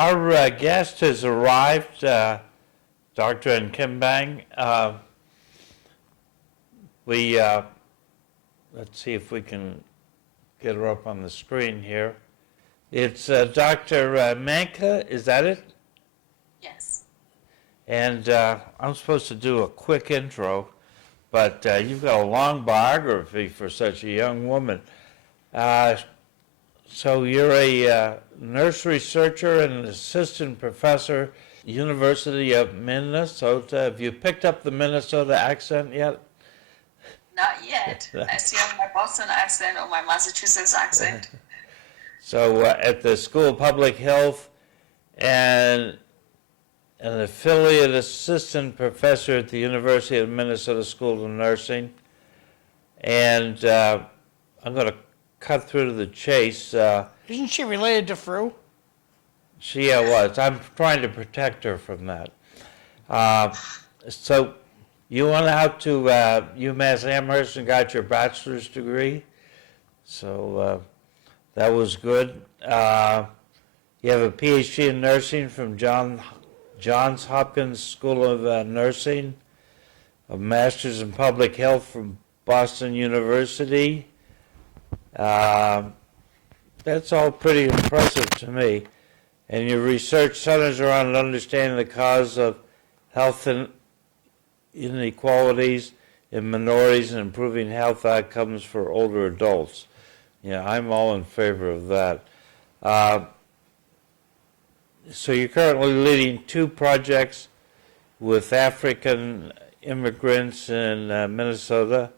Our guest has arrived, Dr. Nkimbeng. Let's see if we can get her up on the screen here. It's Dr. Manka, is that it? Yes. And I'm supposed to do a quick intro, but you've got a long biography for such a young woman. So you're a nurse researcher and an assistant professor, University of Minnesota. Have you picked up the Minnesota accent yet? Not yet. I still have my Boston accent or my Massachusetts accent. So at the School of Public Health and an affiliate assistant professor at the University of Minnesota School of Nursing. And I'm going to cut through to the chase. Isn't she related to Fru? She was. I'm trying to protect her from that. So you went out to UMass Amherst and got your bachelor's degree. So that was good. You have a PhD in nursing from Johns Hopkins School of Nursing, a master's in public health from Boston University. That's all pretty impressive to me. And your research centers around understanding the cause of health inequalities in minorities and improving health outcomes for older adults. Yeah, I'm all in favor of that. So you're currently leading two projects with African immigrants in Minnesota,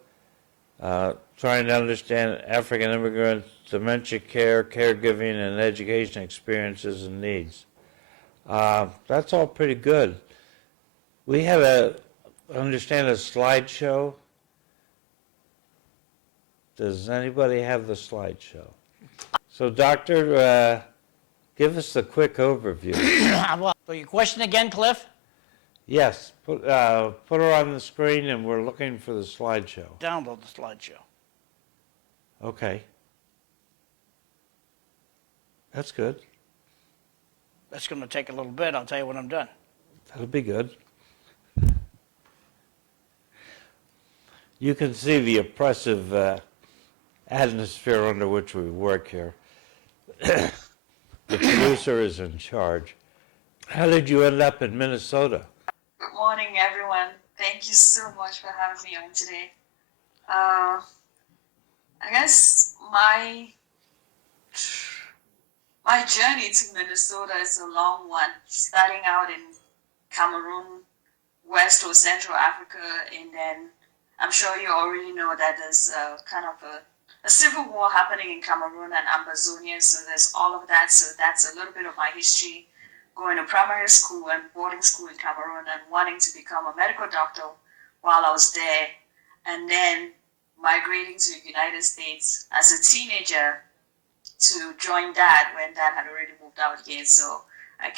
trying to understand African immigrant dementia care, caregiving, and education experiences and needs. That's all pretty good. We have a slideshow. Does anybody have the slideshow? So, Doctor, give us a quick overview. So your question again, Cliff? Yes, put her on the screen, and we're looking for the slideshow. Download the slideshow. Okay. That's good. That's going to take a little bit. I'll tell you when I'm done. That'll be good. You can see the oppressive atmosphere under which we work here. The producer is in charge. How did you end up in Minnesota? Good morning, everyone. Thank you so much for having me on today. I guess my journey to Minnesota is a long one, starting out in Cameroon, West or Central Africa, and then I'm sure you already know that there's kind of a civil war happening in Cameroon and Amazonia, so there's all of that. So that's a little bit of my history, going to primary school and boarding school in Cameroon and wanting to become a medical doctor while I was there, and then migrating to the United States as a teenager to join Dad when Dad had already moved out here. So I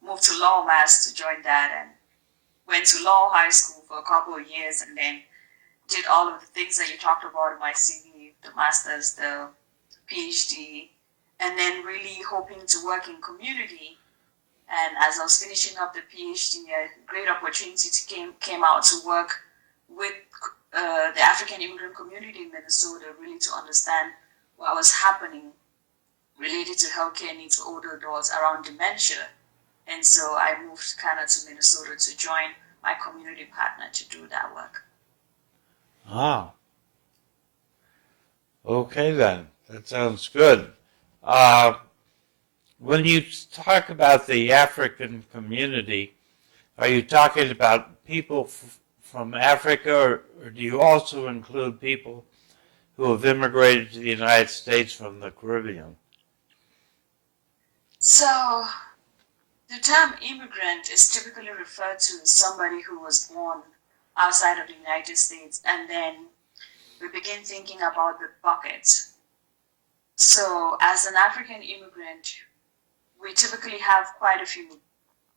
moved to Law Mass to join Dad and went to Law High School for a couple of years, and then did all of the things that you talked about in my CV, the master's, the PhD, and then really hoping to work in community. And as I was finishing up the PhD, a great opportunity came out to work with the African immigrant community in Minnesota, really to understand what was happening related to healthcare needs for older adults around dementia. And so I moved kind of to Minnesota to join my community partner to do that work. Ah. Okay then, that sounds good. When you talk about the African community, are you talking about people from Africa, or do you also include people who have immigrated to the United States from the Caribbean? So the term immigrant is typically referred to as somebody who was born outside of the United States, and then we begin thinking about the buckets. So as an African immigrant, we typically have quite a few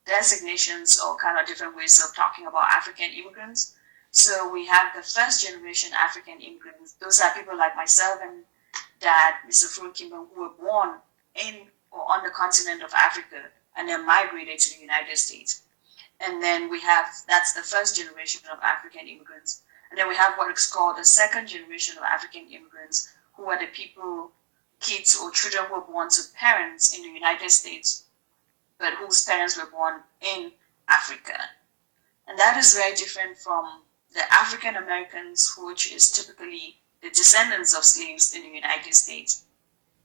designations or kind of different ways of talking about African immigrants. So we have the first generation African immigrants. Those are people like myself and Dad, Mr. Nkimbeng, who were born in or on the continent of Africa and then migrated to the United States. And then that's the first generation of African immigrants. And then we have what is called the second generation of African immigrants, who are the people, kids or children who were born to parents in the United States, but whose parents were born in Africa. And that is very different from the African Americans, which is typically the descendants of slaves in the United States.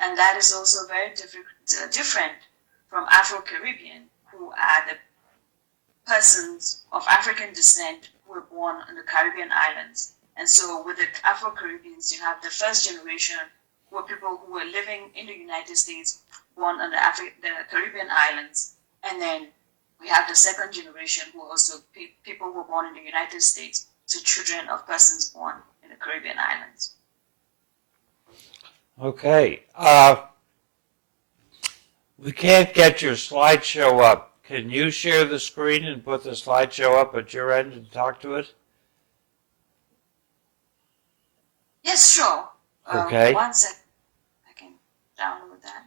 And that is also very different from Afro-Caribbean, who are the persons of African descent who were born on the Caribbean islands. And so with the Afro-Caribbeans, you have the first generation who were people who were living in the United States, born on the Caribbean islands. And then we have the second generation who are also people who were born in the United States, so children of persons born in the Caribbean islands. Okay. We can't get your slideshow up. Can you share the screen and put the slideshow up at your end and talk to it? Yes, sure. Okay. 1 second. I can download that.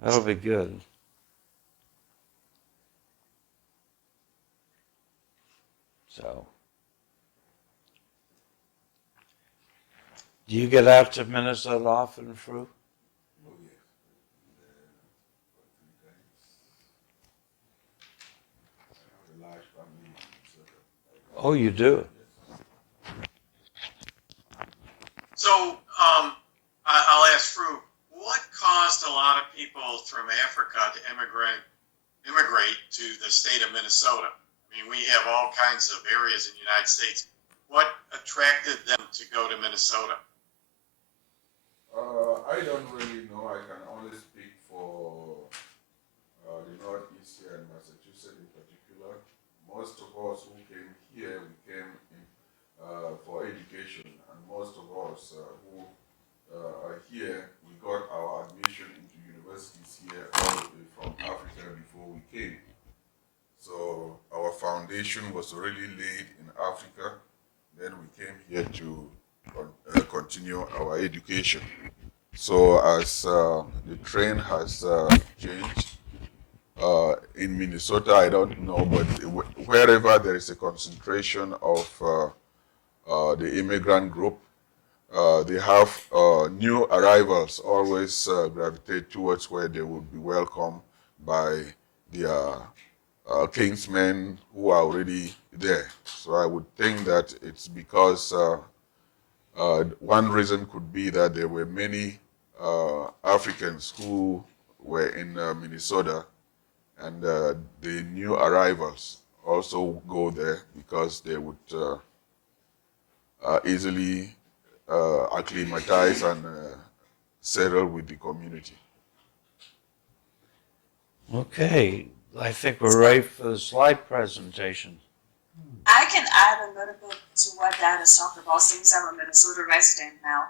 That'll be good. So, do you get out to Minnesota often, Fru? Oh, you do? So, I'll ask Fru, what caused a lot of people from Africa to immigrate to the state of Minnesota? I mean, we have all kinds of areas in the United States. What attracted them to go to Minnesota? I don't really know. I can only speak for the Northeast here in Massachusetts in particular. Most of us who came here, we came in, for education, and most of us who are here, we got our admission into universities here all the way from Africa before we came. So our foundation was already laid in Africa. Then we came here to continue our education. So as the trend has changed, in Minnesota, I don't know, but wherever there is a concentration of the immigrant group, they have new arrivals always gravitate towards where they would be welcomed by their kinsmen who are already there. So I would think that it's because one reason could be that there were many Africans who were in Minnesota, and the new arrivals also go there because they would easily acclimatize and settle with the community. Okay. I think we're ready for the slide presentation. I can add a little bit to what Dad has talked about since I'm a Minnesota resident now.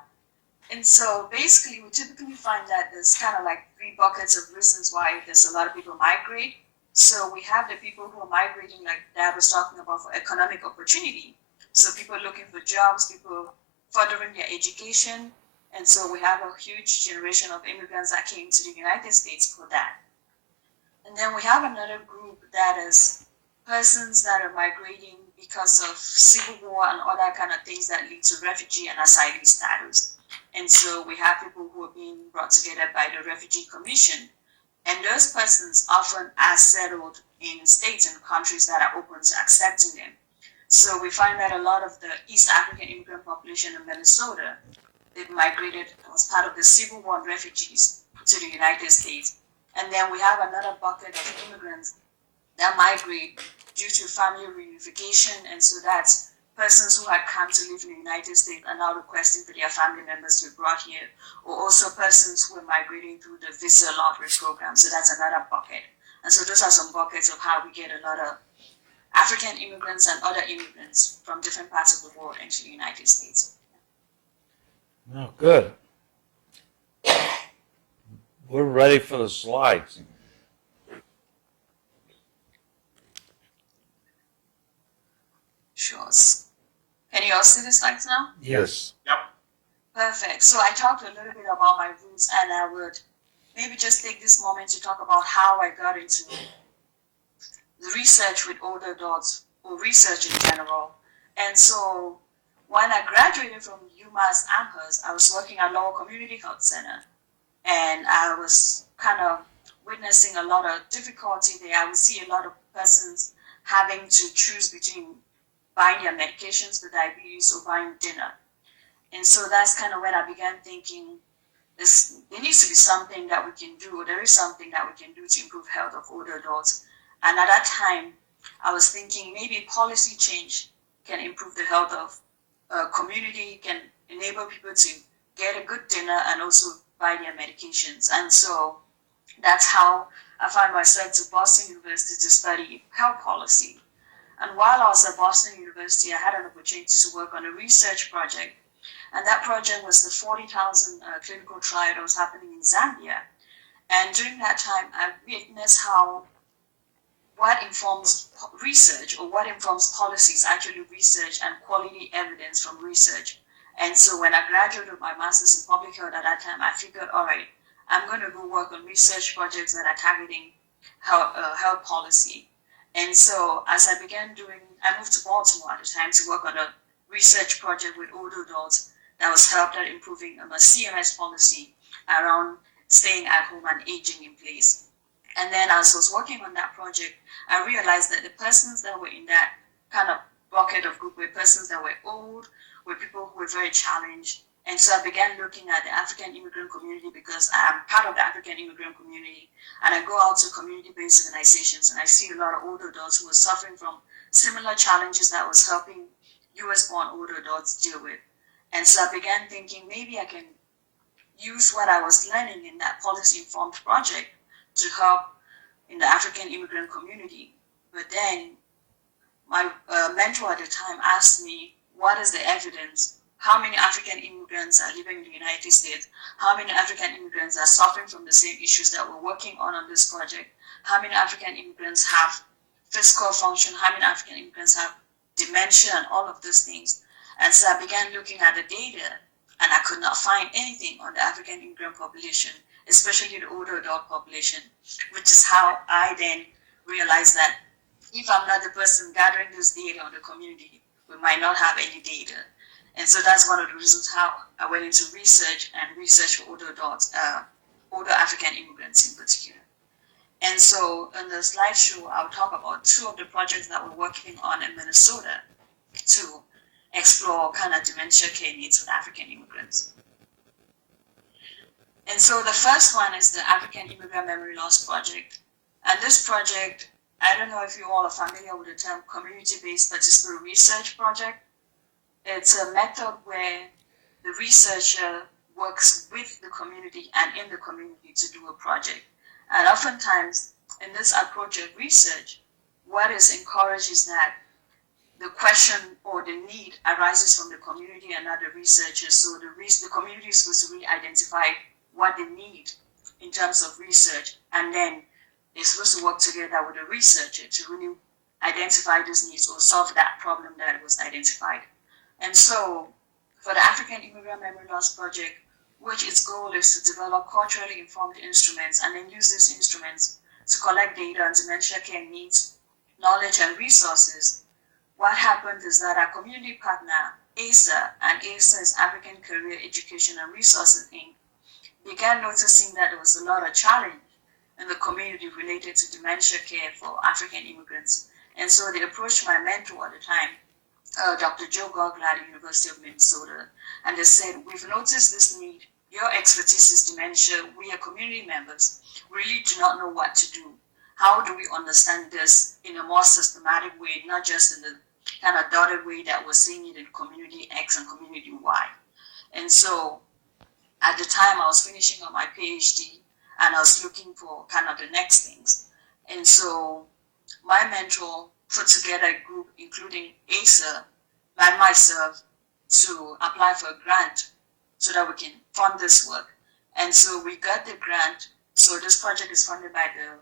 And so basically, we typically find that there's kind of like 3 buckets of reasons why there's a lot of people migrate. So we have the people who are migrating, like Dad was talking about, for economic opportunity. So people looking for jobs, people furthering their education. And so we have a huge generation of immigrants that came to the United States for that. And then we have another group that is persons that are migrating because of civil war and other kind of things that lead to refugee and asylee status. And so we have people who are being brought together by the Refugee Commission. And those persons often are settled in states and countries that are open to accepting them. So we find that a lot of the East African immigrant population in Minnesota, they've migrated as part of the Civil War refugees to the United States. And then we have another bucket of immigrants that migrate due to family reunification, and so that's persons who had come to live in the United States are now requesting for their family members to be brought here, or also persons who are migrating through the visa lottery program. So that's another bucket. And so those are some buckets of how we get a lot of African immigrants and other immigrants from different parts of the world into the United States. Oh, good. We're ready for the slides. Sure. Can you all see the slides now? Yes. Yep. Perfect. So I talked a little bit about my roots, and I would maybe just take this moment to talk about how I got into the research with older adults or research in general. And so when I graduated from UMass Amherst, I was working at Lowell Community Health Center, and I was kind of witnessing a lot of difficulty there. I would see a lot of persons having to choose between buying their medications for diabetes or buying dinner. And so that's kind of when I began thinking there needs to be something that we can do, or there is something that we can do to improve health of older adults. And at that time, I was thinking maybe policy change can improve the health of a community, can enable people to get a good dinner and also buy their medications. And so that's how I found myself to Boston University to study health policy. And while I was at Boston University, I had an opportunity to work on a research project. And that project was the 40,000 clinical trial that was happening in Zambia. And during that time, I witnessed how what informs research or what informs policy is actually research and quality evidence from research. And so when I graduated with my master's in public health at that time, I figured, all right, I'm going to go work on research projects that are targeting health policy. And so as I began I moved to Baltimore at the time to work on a research project with older adults that was helped at improving a CMS policy around staying at home and aging in place. And then as I was working on that project, I realized that the persons that were in that kind of bucket of group were persons that were old, were people who were very challenged. And so I began looking at the African immigrant community because I am part of the African immigrant community. And I go out to community-based organizations and I see a lot of older adults who were suffering from similar challenges that I was helping US-born older adults deal with. And so I began thinking maybe I can use what I was learning in that policy-informed project to help in the African immigrant community. But then my mentor at the time asked me, what is the evidence? How many African immigrants are living in the United States? How many African immigrants are suffering from the same issues that we're working on this project? How many African immigrants have physical function? How many African immigrants have dementia and all of those things? And so I began looking at the data and I could not find anything on the African immigrant population, especially the older adult population, which is how I then realized that if I'm not the person gathering this data on the community, we might not have any data. And so that's one of the reasons how I went into research and research for older adults, older African immigrants in particular. And so in the slideshow, I'll talk about two of the projects that we're working on in Minnesota to explore kind of dementia care needs with African immigrants. And so the first one is the African Immigrant Memory Loss Project. And this project, I don't know if you all are familiar with the term community-based participatory research project. It's a method where the researcher works with the community and in the community to do a project. And oftentimes, in this approach of research, what is encouraged is that the question or the need arises from the community and not the researchers. So the community is supposed to really identify what they need in terms of research, and then they're supposed to work together with the researcher to really identify those needs or solve that problem that was identified. And so for the African Immigrant Memory Loss Project, which its goal is to develop culturally informed instruments and then use these instruments to collect data on dementia care needs, knowledge and resources, what happened is that our community partner, ASA, and ASA is African Career Education and Resources Inc., began noticing that there was a lot of challenge in the community related to dementia care for African immigrants. And so they approached my mentor at the time, Dr. Joe Gogler at the University of Minnesota, and they said, we've noticed this need. Your expertise is dementia. We are community members. We really do not know what to do. How do we understand this in a more systematic way, not just in the kind of dotted way that we're seeing it in community X and community Y? And so at the time I was finishing up my PhD and I was looking for kind of the next things. And so my mentor put together a group including ASA and myself to apply for a grant so that we can fund this work. And so we got the grant. So this project is funded by the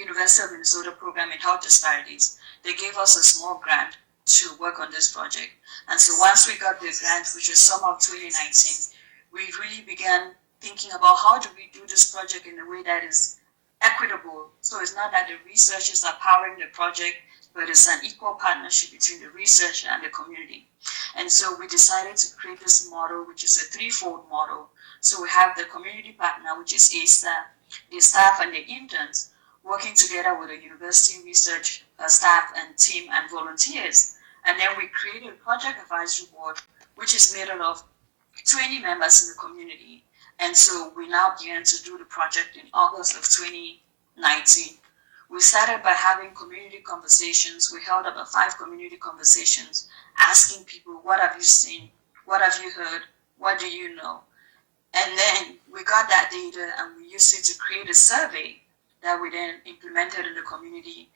University of Minnesota Program in Health Disparities. They gave us a small grant to work on this project. And so once we got the grant, which was summer of 2019, we really began thinking about how do we do this project in a way that is equitable. So it's not that the researchers are powering the project, but it's an equal partnership between the researcher and the community. And so we decided to create this model, which is a threefold model. So we have the community partner, which is ASTA, the staff and the interns, working together with the university research staff and team and volunteers. And then we created a project advisory board, which is made up of 20 members in the community. And so we now began to do the project in August of 2019. We started by having community conversations. We held about 5 community conversations, asking people, what have you seen? What have you heard? What do you know? And then we got that data and we used it to create a survey that we then implemented in the community.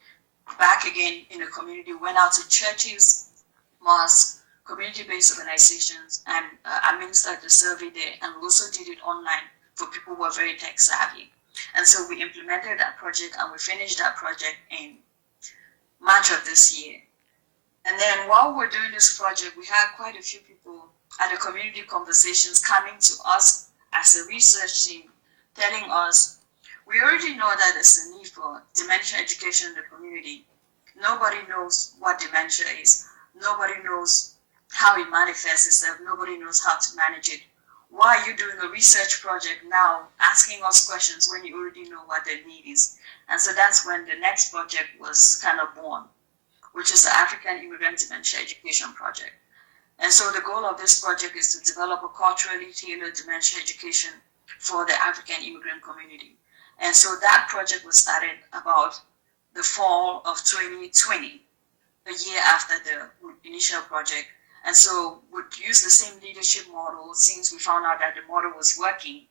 Back again in the community, went out to churches, mosques, community-based organizations, and administered the survey there, and we also did it online for people who are very tech savvy. And so we implemented that project and we finished that project in March of this year. And then while we're doing this project, we had quite a few people at the community conversations coming to us as a research team, telling us, we already know that there's a need for dementia education in the community. Nobody knows what dementia is. Nobody knows how it manifests itself. Nobody knows how to manage it. Why are you doing a research project now, asking us questions when you already know what their need is? And so that's when the next project was kind of born, which is the African Immigrant Dementia Education Project. And so the goal of this project is to develop a culturally tailored dementia education for the African immigrant community. And so that project was started about the fall of 2020, a year after the initial project. And so we'd use the same leadership model since we found out that the model was working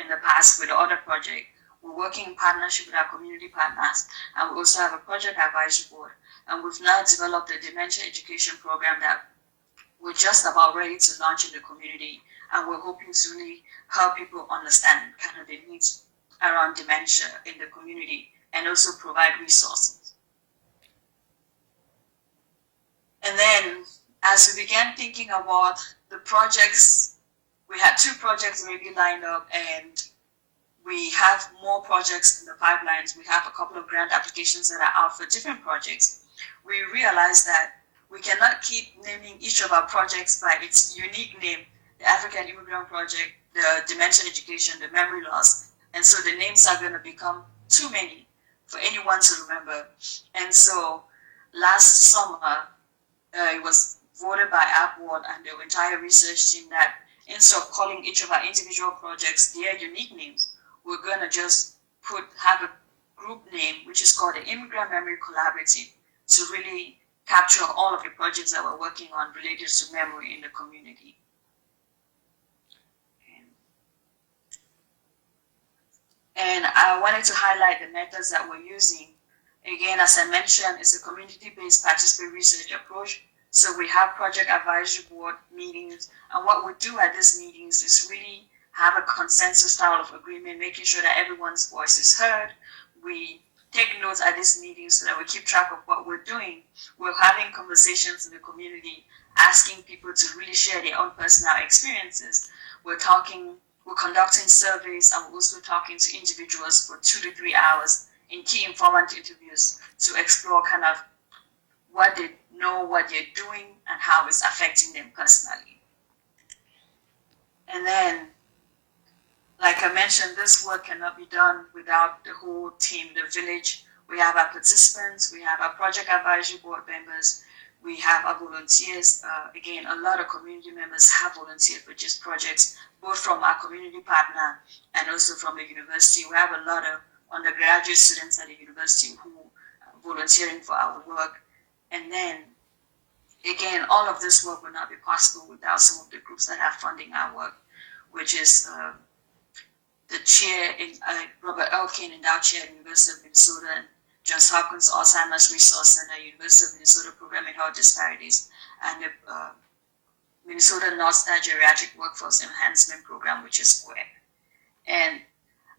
in the past with the other project. We're working in partnership with our community partners, and we also have a project advisory board. And we've now developed a dementia education program that we're just about ready to launch in the community. And we're hoping to really help people understand kind of the needs around dementia in the community and also provide resources. And then as we began thinking about the projects, we had 2 projects already lined up, and we have more projects in the pipelines. We have a couple of grant applications that are out for different projects. We realized that we cannot keep naming each of our projects by its unique name, the African Immigrant Project, the Dementia Education, the Memory Loss. And so the names are going to become too many for anyone to remember. And so last summer, it was voted by our board and the entire research team that instead of calling each of our individual projects their unique names, we're going to just have a group name, which is called the Immigrant Memory Collaborative, to really capture all of the projects that we're working on related to memory in the community. And I wanted to highlight the methods that we're using. Again, as I mentioned, it's a community-based participatory research approach. So we have project advisory board meetings, and what we do at these meetings is really have a consensus style of agreement, making sure that everyone's voice is heard. We take notes at these meetings so that we keep track of what we're doing. We're having conversations in the community, asking people to really share their own personal experiences. We're conducting surveys, and we're also talking to individuals for 2 to 3 hours in key informant interviews to explore kind of what they know, what they're doing, and how it's affecting them personally. And then, like I mentioned, this work cannot be done without the whole team, the village. We have our participants, we have our project advisory board members, we have our volunteers. Again, a lot of community members have volunteered for these projects, both from our community partner and also from the university. We have a lot of undergraduate students at the university who are volunteering for our work. And then, again, all of this work would not be possible without some of the groups that are funding our work, which is the chair, Robert Elkin, Endowed Chair at the University of Minnesota, and Johns Hopkins Alzheimer's Resource Center, University of Minnesota Program in Health Disparities, and the Minnesota North Star Geriatric Workforce Enhancement Program, which is SQUARE. And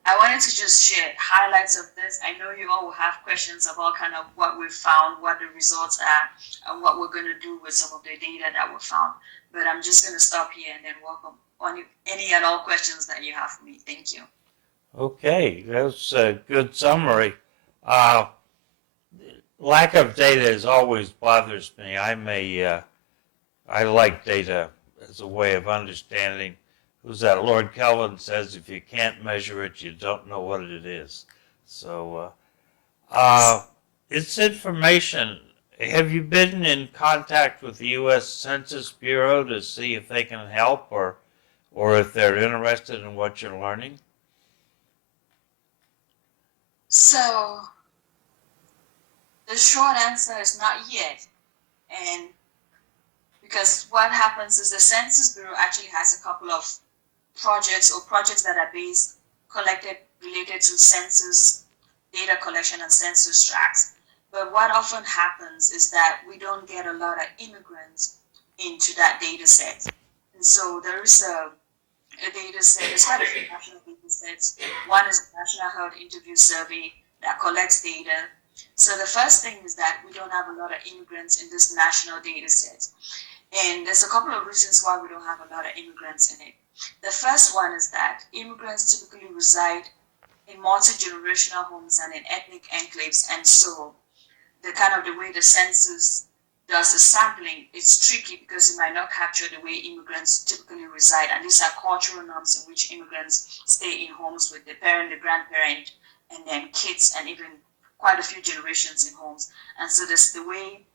I wanted to just share highlights of this. I know you all will have questions about kind of what we've found, what the results are, and what we're going to do with some of the data that we found. But I'm just going to stop here and then welcome on any and all questions that you have for me. Thank you. Okay, that's a good summary. Uh, Lack of data is always bothers me. I like data as a way of understanding. Who's that? Lord Kelvin says, if you can't measure it, you don't know what it is. So, it's information. Have you been in contact with the U.S. Census Bureau to see if they can help or if they're interested in what you're learning? So the short answer is not yet. And because what happens is the Census Bureau actually has a couple of projects that are collected related to census data collection and census tracts. But what often happens is that we don't get a lot of immigrants into that data set. And so there is a data set, there's quite a few national data sets. One is the National Health Interview Survey that collects data. So the first thing is that we don't have a lot of immigrants in this national data set. And there's a couple of reasons why we don't have a lot of immigrants in it. The first one is that immigrants typically reside in multi-generational homes and in ethnic enclaves, and so the way the census does the sampling, it's tricky because it might not capture the way immigrants typically reside, and these are cultural norms in which immigrants stay in homes with the parent, the grandparent, and then kids, and even quite a few generations in homes. And so this, the way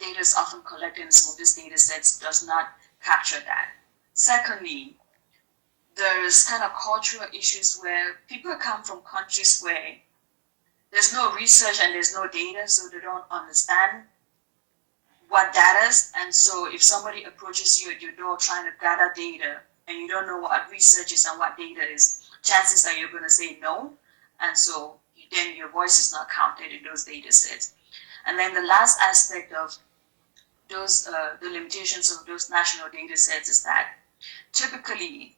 data is often collected in some of these data sets does not capture that. Secondly, there's kind of cultural issues where people come from countries where there's no research and there's no data, so they don't understand what data is. And so if somebody approaches you at your door trying to gather data and you don't know what research is and what data is, chances are you're going to say no. And so then your voice is not counted in those data sets. And then the last aspect of those, the limitations of those national data sets is that typically,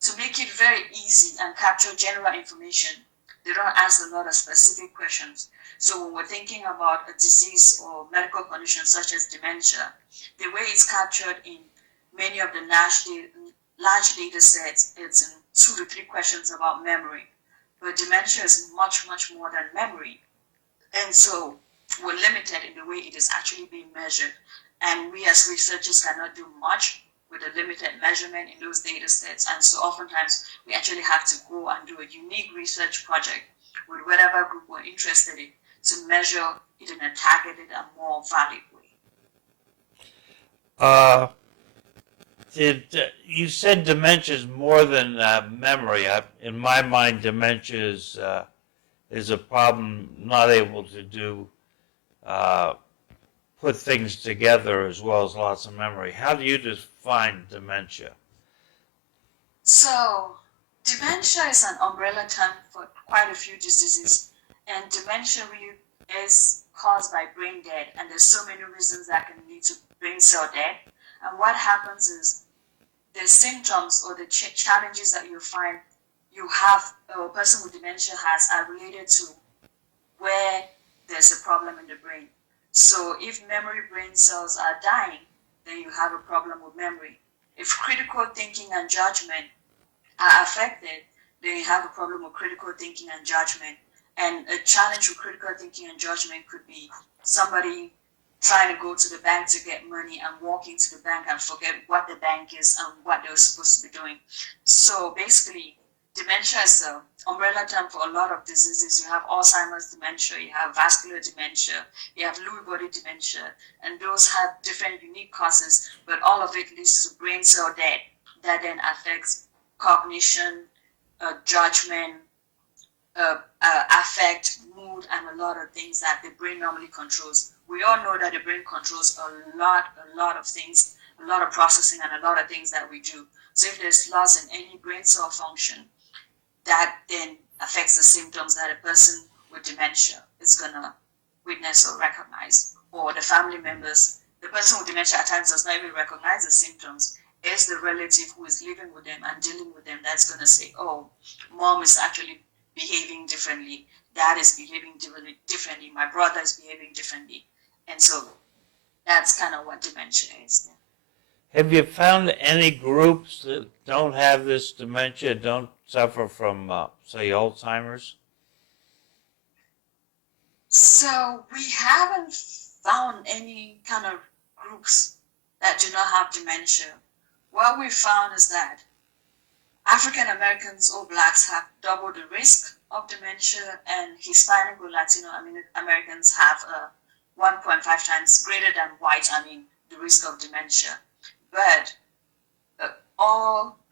to make it very easy and capture general information, they don't ask a lot of specific questions. So when we're thinking about a disease or medical condition such as dementia, the way it's captured in many of the large data sets, it's in 2 to 3 questions about memory. But dementia is much, much more than memory. And so we're limited in the way it is actually being measured. And we as researchers cannot do much with a limited measurement in those data sets. And so oftentimes we actually have to go and do a unique research project with whatever group we're interested in to measure it in a targeted and more valid way. You said dementia is more than memory. In my mind, dementia is a problem not able to do put things together as well as lots of memory. How do you define dementia? So dementia is an umbrella term for quite a few diseases, and dementia really is caused by brain death, and there's so many reasons that can lead to brain cell death. And what happens is the symptoms or the challenges that you find you have, or a person with dementia has, are related to where there's a problem in the brain. So if memory brain cells are dying, then you have a problem with memory. If critical thinking and judgment are affected, then you have a problem with critical thinking and judgment. And a challenge with critical thinking and judgment could be somebody trying to go to the bank to get money and walk into the bank and forget what the bank is and what they're supposed to be doing. So basically, dementia is an umbrella term for a lot of diseases. You have Alzheimer's dementia, you have vascular dementia, you have Lewy body dementia, and those have different unique causes, but all of it leads to brain cell death that then affects cognition, judgment, affect, mood, and a lot of things that the brain normally controls. We all know that the brain controls a lot of things, a lot of processing, and a lot of things that we do. So if there's loss in any brain cell function, that then affects the symptoms that a person with dementia is going to witness or recognize. Or the family members, the person with dementia at times does not even recognize the symptoms. It's the relative who is living with them and dealing with them that's going to say, oh, mom is actually behaving differently, dad is behaving differently, my brother is behaving differently. And so that's kind of what dementia is. Have you found any groups that don't have this dementia, don't suffer from, say, Alzheimer's? So we haven't found any kind of groups that do not have dementia. What we found is that African Americans or blacks have double the risk of dementia, and Hispanic or Latino Americans have 1.5 times greater than white, the risk of dementia. But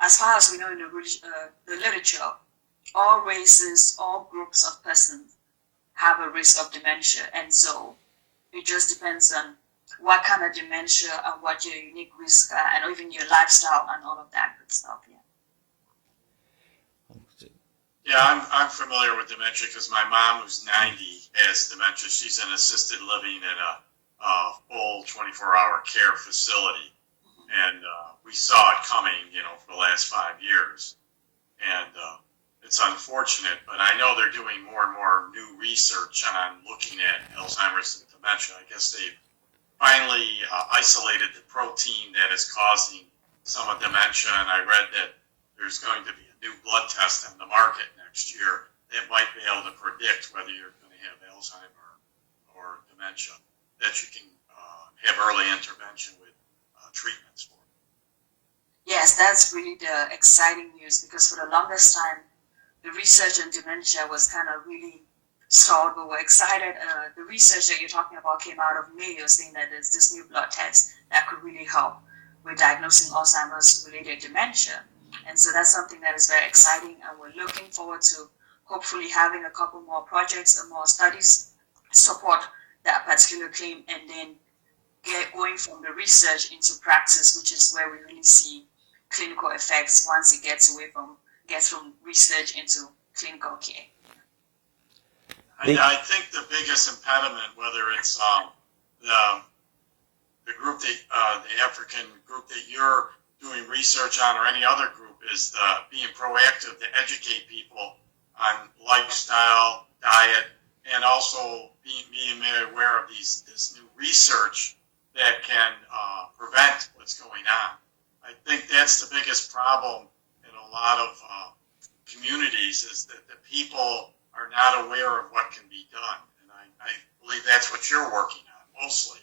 as far as we know in the literature, all races, all groups of persons have a risk of dementia. And so it just depends on what kind of dementia and what your unique risk are, and even your lifestyle and all of that good stuff. Yeah. Yeah, I'm familiar with dementia because my mom, who's 90, has dementia. She's in assisted living in a full 24-hour care facility. And we saw it coming, for the last 5 years. And it's unfortunate, but I know they're doing more and more new research on looking at Alzheimer's and dementia. I guess they've finally isolated the protein that is causing some of dementia, and I read that there's going to be a new blood test on the market next year that might be able to predict whether you're going to have Alzheimer's or dementia, that you can have early intervention with treatments for. Yes, that's really the exciting news, because for the longest time, the research on dementia was kind of really stalled, but we're excited. The research that you're talking about came out of Mayo, saying that there's this new blood test that could really help with diagnosing Alzheimer's related dementia. And so that's something that is very exciting, and we're looking forward to hopefully having a couple more projects and more studies support that particular claim, and then going from the research into practice, which is where we really see clinical effects once it gets from research into clinical care. I think the biggest impediment, whether it's the group that the African group that you're doing research on, or any other group, is being proactive to educate people on lifestyle, diet, and also being made aware of this new research that can prevent what's going on. I think that's the biggest problem in a lot of communities, is that the people are not aware of what can be done. And I believe that's what you're working on mostly,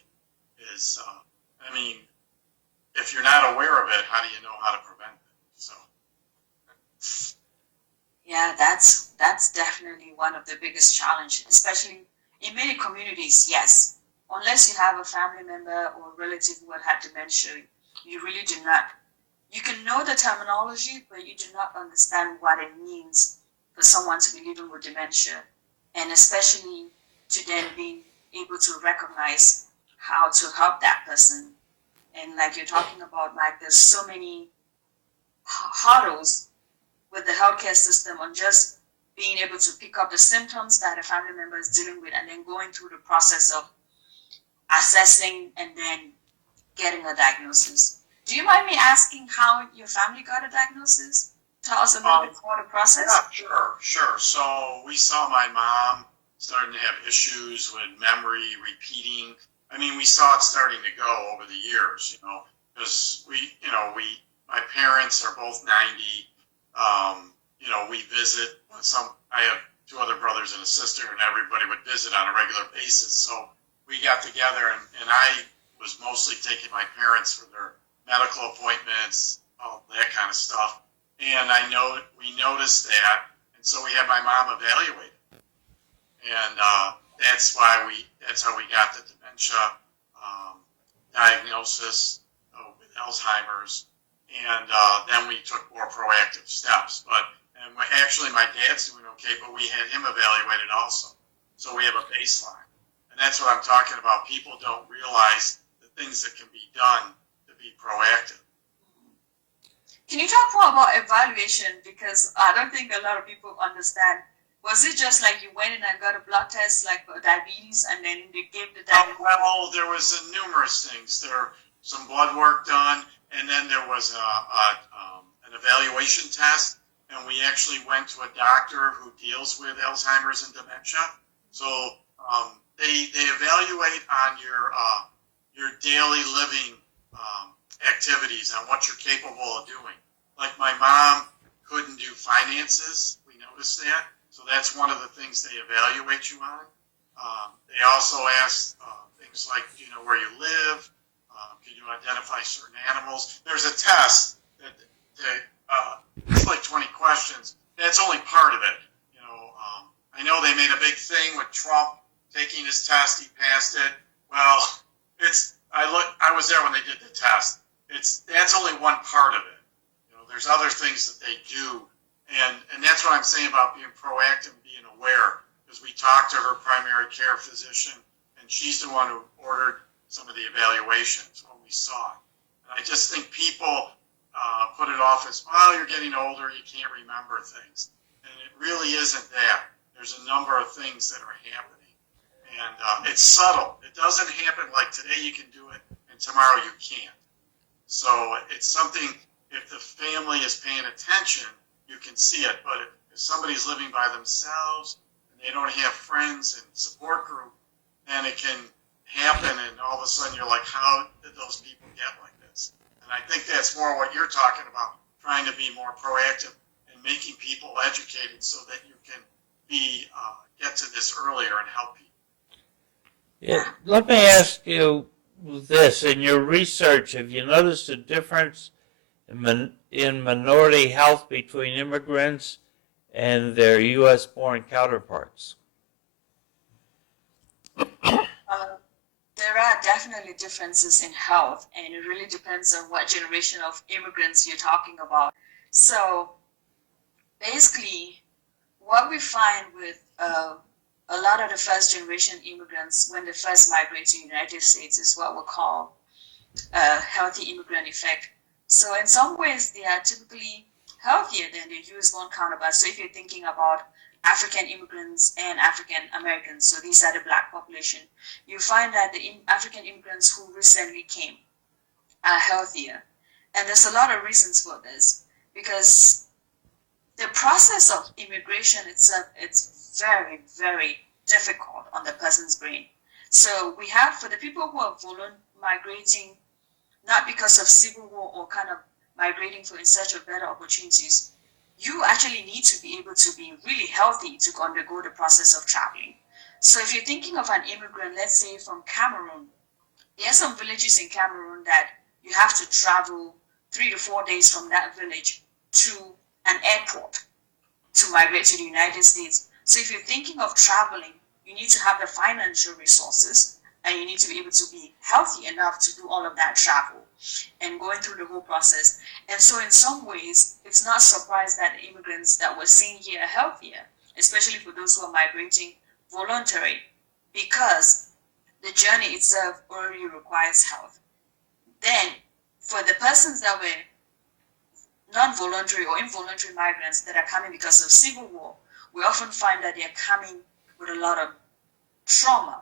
is, if you're not aware of it, how do you know how to prevent it? So. Yeah, that's definitely one of the biggest challenges, especially in many communities. Yes, unless you have a family member or relative who had dementia, you really do not. You can know the terminology, but you do not understand what it means for someone to be living with dementia, and especially to then be able to recognize how to help that person. And like you're talking about, like, there's so many hurdles with the healthcare system on just being able to pick up the symptoms that a family member is dealing with, and then going through the process of assessing and then getting a diagnosis. Do you mind me asking how your family got a diagnosis? Tell us a little bit more the process. Yeah, sure. So we saw my mom starting to have issues with memory, repeating. We saw it starting to go over the years, because my parents are both 90. We visit I have two other brothers and a sister, and everybody would visit on a regular basis. So we got together, and I was mostly taking my parents for their medical appointments, all that kind of stuff. And we noticed that, and so we had my mom evaluated. And that's how we got the dementia diagnosis with Alzheimer's. And then we took more proactive steps. Actually, my dad's doing okay, but we had him evaluated also. So we have a baseline. And that's what I'm talking about. People don't realize the things that can be done to be proactive. Can you talk more about evaluation? Because I don't think a lot of people understand. Was it just like you went in and got a blood test, like for diabetes, and then they gave the diagnosis? Well, there was numerous things. There some blood work done, and then there was an evaluation test, and we actually went to a doctor who deals with Alzheimer's and dementia. So they evaluate on your daily living activities on what you're capable of doing. Like my mom couldn't do finances. We noticed that. So that's one of the things they evaluate you on. They also ask things like, do you know where you live? Can you identify certain animals? There's a test that it's like 20 questions. That's only part of it. You know, I know they made a big thing with Trump taking his test. He passed it. Well, I was there when they did the test. That's only one part of it. You know, there's other things that they do, and that's what I'm saying about being proactive and being aware. Because we talked to her primary care physician, and she's the one who ordered some of the evaluations when we saw it. And I just think people put it off as, well, you're getting older, you can't remember things. And it really isn't that. There's a number of things that are happening. And it's subtle. It doesn't happen like today you can do it and tomorrow you can't. So it's something, if the family is paying attention, you can see it. But if somebody's living by themselves and they don't have friends and support group, then it can happen and all of a sudden you're like, how did those people get like this? And I think that's more what you're talking about, trying to be more proactive and making people educated so that you can get to this earlier and help people. Yeah, let me ask you this. In your research, have you noticed a difference in minority health between immigrants and their U.S.-born counterparts? There are definitely differences in health, and it really depends on what generation of immigrants you're talking about. So basically, what we find with a lot of the first generation immigrants when they first migrate to the United States is what we call a healthy immigrant effect. So in some ways, they are typically healthier than their US-born counterparts. So if you're thinking about African immigrants and African Americans, so these are the Black population, you find that the African immigrants who recently came are healthier. And there's a lot of reasons for this, because the process of immigration itself, it's very, very difficult on the person's brain. So we have, for the people who are migrating, not because of civil war or kind of migrating in search of better opportunities, you actually need to be able to be really healthy to undergo the process of traveling. So if you're thinking of an immigrant, let's say from Cameroon, there are some villages in Cameroon that you have to travel 3 to 4 days from that village to an airport to migrate to the United States. So if you're thinking of traveling, you need to have the financial resources and you need to be able to be healthy enough to do all of that travel and going through the whole process. And so in some ways, it's not surprised that the immigrants that we're seeing here are healthier, especially for those who are migrating voluntary, because the journey itself already requires health. Then, for the persons that were non-voluntary or involuntary migrants that are coming because of civil war, we often find that they are coming with a lot of trauma,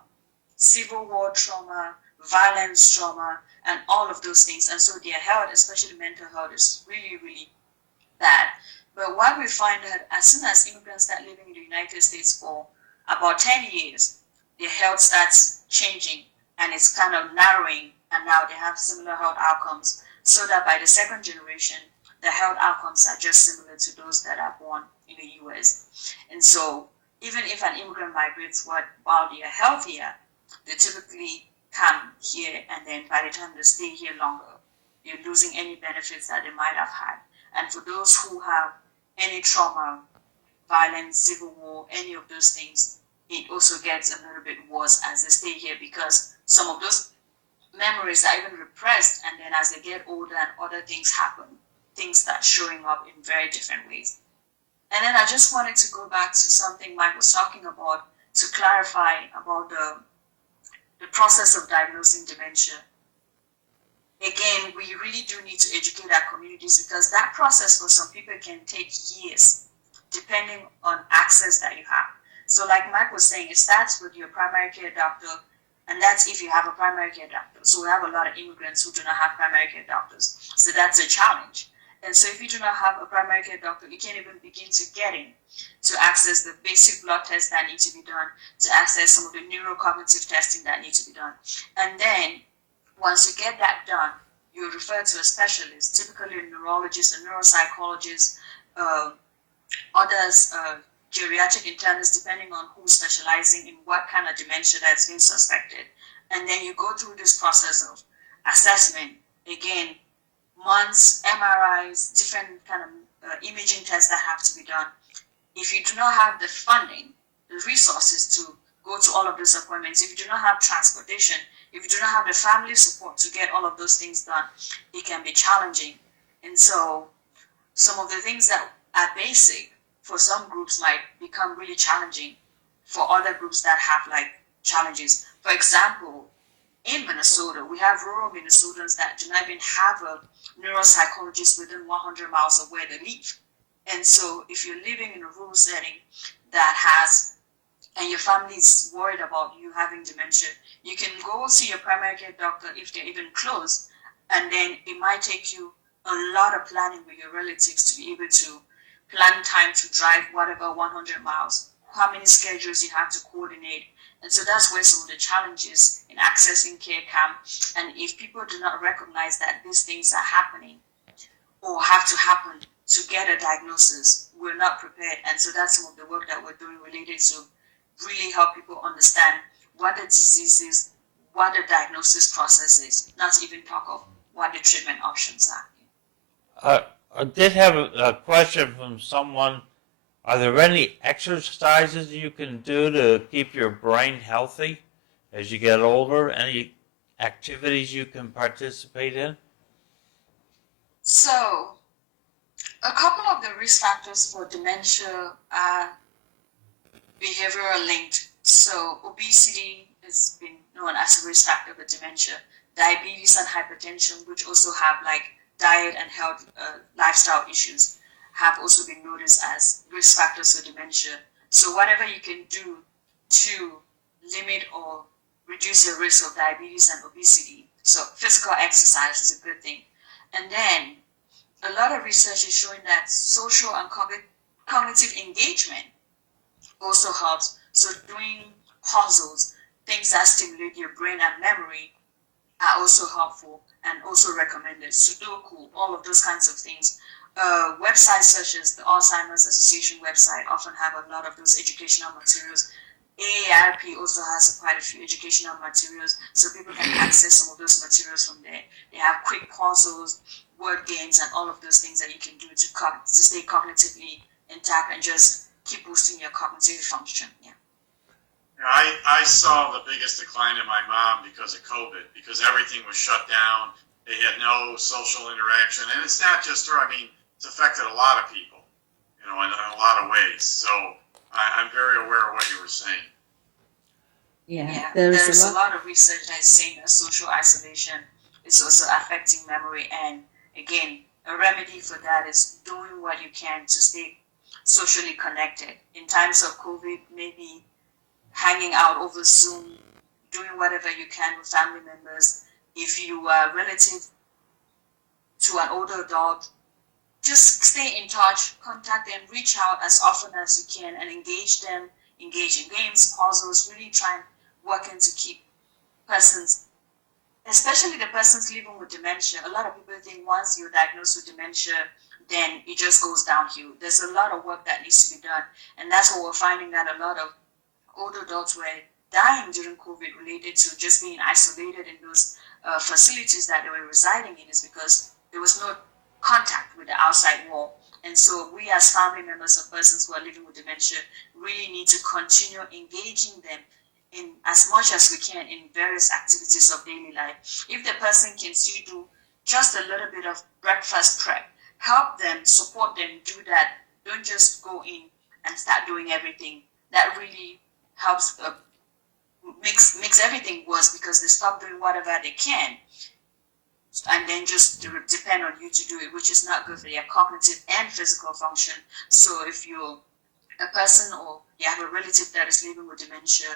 civil war trauma, violence trauma, and all of those things. And so their health, especially mental health, is really, really bad. But what we find that as soon as immigrants start living in the United States for about 10 years, their health starts changing and it's kind of narrowing, and now they have similar health outcomes, so that by the second generation, the health outcomes are just similar to those that are born in the US. And so even if an immigrant migrates while they are healthier, they typically come here, and then by the time they stay here longer, they're losing any benefits that they might have had. And for those who have any trauma, violence, civil war, any of those things, it also gets a little bit worse as they stay here, because some of those memories are even repressed, and then as they get older and other things happen, things start showing up in very different ways. And then I just wanted to go back to something Mike was talking about to clarify about the process of diagnosing dementia. Again, we really do need to educate our communities, because that process for some people can take years, depending on access that you have. So like Mike was saying, it starts with your primary care doctor, and that's if you have a primary care doctor. So we have a lot of immigrants who do not have primary care doctors. So that's a challenge. And so if you do not have a primary care doctor, you can't even begin to get in to access the basic blood tests that need to be done, to access some of the neurocognitive testing that need to be done. And then once you get that done, you refer to a specialist, typically a neurologist, a neuropsychologist, others, geriatric internists, depending on who's specializing in what kind of dementia that's been suspected. And then you go through this process of assessment, again, months, MRIs, different kind of imaging tests that have to be done. If you do not have the funding, the resources to go to all of those appointments, if you do not have transportation, if you do not have the family support to get all of those things done, it can be challenging. And so some of the things that are basic for some groups might become really challenging for other groups that have like challenges. For example, in Minnesota, we have rural Minnesotans that do not even have a neuropsychologist within 100 miles of where they live. And so if you're living in a rural setting that has, and your family is worried about you having dementia, you can go see your primary care doctor if they're even close, and then it might take you a lot of planning with your relatives to be able to plan time to drive whatever 100 miles, how many schedules you have to coordinate. And so that's where some of the challenges in accessing care come. And if people do not recognize that these things are happening or have to happen to get a diagnosis, we're not prepared. And so that's some of the work that we're doing related to really help people understand what the disease is, what the diagnosis process is, not to even talk of what the treatment options are. I did have a question from someone. Are there any exercises you can do to keep your brain healthy as you get older? Any activities you can participate in? So, a couple of the risk factors for dementia are behavioral linked. So, obesity has been known as a risk factor for dementia. Diabetes and hypertension, which also have like diet and health lifestyle issues, have also been noticed as risk factors for dementia. So whatever you can do to limit or reduce your risk of diabetes and obesity. So physical exercise is a good thing. And then a lot of research is showing that social and cognitive engagement also helps. So doing puzzles, things that stimulate your brain and memory, are also helpful and also recommended. Sudoku, all of those kinds of things. Websites such as the Alzheimer's Association website often have a lot of those educational materials. AARP also has quite a few educational materials, so people can access some of those materials from there. They have quick puzzles, word games, and all of those things that you can do to stay cognitively intact and just keep boosting your cognitive function. Yeah. I saw the biggest decline in my mom because of COVID, because everything was shut down. They had no social interaction. And it's not just her. I mean, it's affected a lot of people, in a lot of ways. So I'm very aware of what you were saying. Yeah, there's a lot of research that's saying that social isolation is also affecting memory. And again, a remedy for that is doing what you can to stay socially connected. In times of COVID, maybe hanging out over Zoom, doing whatever you can with family members. If you are relative to an older adult, just stay in touch, contact them, reach out as often as you can and engage them, engage in games, puzzles, really try and work in to keep persons, especially the persons living with dementia. A lot of people think once you're diagnosed with dementia, then it just goes downhill. There's a lot of work that needs to be done. And that's what we're finding, that a lot of older adults were dying during COVID related to just being isolated in those facilities that they were residing in, is because there was no contact with the outside world. And so we as family members of persons who are living with dementia really need to continue engaging them in as much as we can in various activities of daily life. If the person can still do just a little bit of breakfast prep, help them, support them, do that. Don't just go in and start doing everything. That really helps makes everything worse, because they stop doing whatever they can and then just depend on you to do it, which is not good for their cognitive and physical function. So if you're a person or you have a relative that is living with dementia,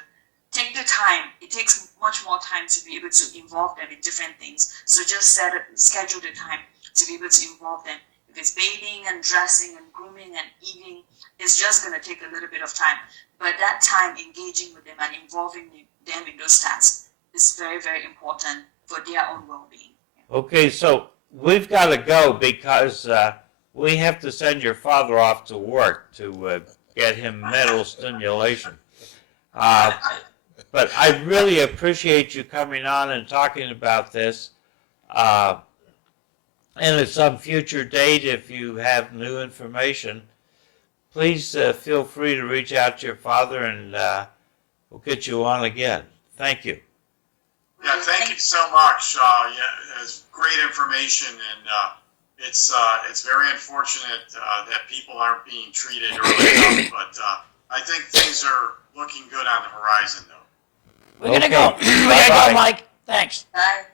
take the time. It takes much more time to be able to involve them in different things. So just schedule the time to be able to involve them. If it's bathing and dressing and grooming and eating, it's just going to take a little bit of time. But that time engaging with them and involving them in those tasks is very, very important for their own well-being. Okay, so we've got to go because we have to send your father off to work to get him mental stimulation. But I really appreciate you coming on and talking about this. And at some future date, if you have new information, please feel free to reach out to your father and we'll get you on again. Thank you. Yeah, thank you so much. Yeah, it's great information, and it's very unfortunate that people aren't being treated early enough. But I think things are looking good on the horizon, though. We're gonna go. Okay. We gotta Bye-bye. go, Mike. Thanks. Bye.